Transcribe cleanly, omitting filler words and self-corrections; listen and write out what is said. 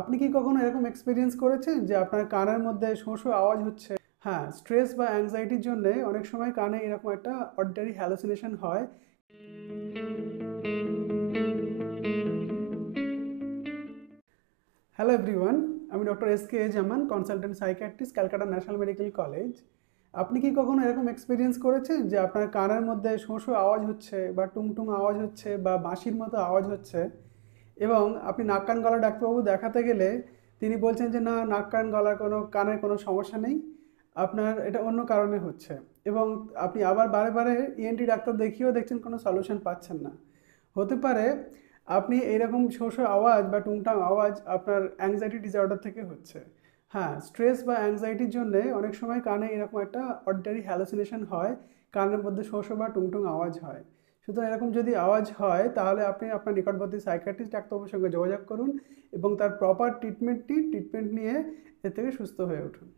আপনি কি কখনো এরকম এক্সপেরিয়েন্স করেছেন যে আপনার কানের মধ্যে শোঁ শোঁ আওয়াজ হচ্ছে? হ্যাঁ, স্ট্রেস বা অ্যাংজাইটির জন্য অনেক সময় কানে এরকম একটা অর্ডিনারি হ্যালুসিনেশন হয়। হ্যালো এভরিওয়ান, আমি doctor S K Zaman, consultant psychiatrist, Calcutta National Medical College. আপনি কি কখনো এরকম এক্সপেরিয়েন্স করেছেন যে আপনার কানের মধ্যে শোঁ শোঁ আওয়াজ হচ্ছে বা টুং টুং আওয়াজ হচ্ছে বা বাঁশির মতো আওয়াজ হচ্ছে, এবং আপনি নাক কান গলা ডাক্তারবাবু দেখাতে গেলে তিনি বলছেন যে না, নাক কান গলার কোনো কানের কোনো সমস্যা নেই, আপনার এটা অন্য কারণে হচ্ছে, এবং আপনি আবার বারে বারে ইএনটি ডাক্তার দেখিয়েও দেখছেন কোনো সলিউশন পাচ্ছেন না। হতে পারে আপনি এইরকম শোঁ শোঁ আওয়াজ বা টুংটাং আওয়াজ আপনার অ্যাংজাইটি ডিসঅর্ডার থেকে হচ্ছে। হ্যাঁ, স্ট্রেস বা অ্যাংজাইটির জন্য অনেক সময় কানে এরকম একটা অর্ডিনারি হ্যালুসিনেশন হয়, কানের মধ্যে শোঁ শোঁ বা টুংটুং আওয়াজ হয়। সুতরাং এরকম যদি আওয়াজ হয় তাহলে আপনি আপনার নিকটবর্তী সাইকিয়াট্রিস্ট ডাক্তারবাবুর সঙ্গে যোগাযোগ করুন এবং তার প্রপার ট্রিটমেন্ট নিয়ে এর থেকে সুস্থ হয়ে উঠুন।